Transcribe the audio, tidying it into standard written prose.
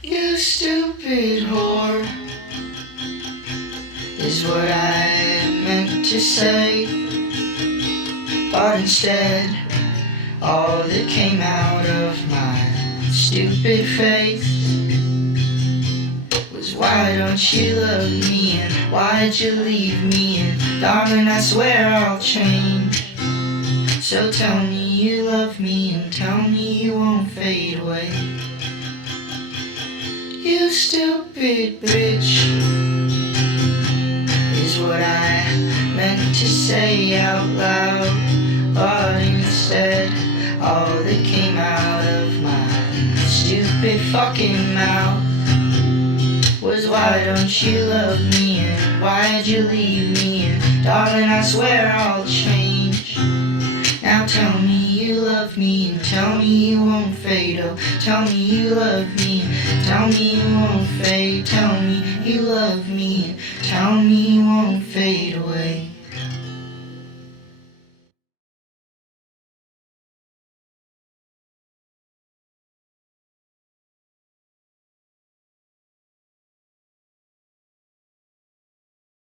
You stupid whore, is what I meant to say. But instead, all that came out of my stupid face was, why don't you love me, and why'd you leave me, and darling, I swear I'll change. So tell me you love me, and tell me you won't fade away. You stupid bitch, is what I meant to say out loud. But instead, all that came out of my stupid fucking mouth was, why don't you love me, and why'd you leave me, and darling, I swear I'll change. Now tell me you love me, and tell me you won't fade. Oh, tell me you love me, and tell me you won't fade. Tell me you love me, and tell me you won't fade away.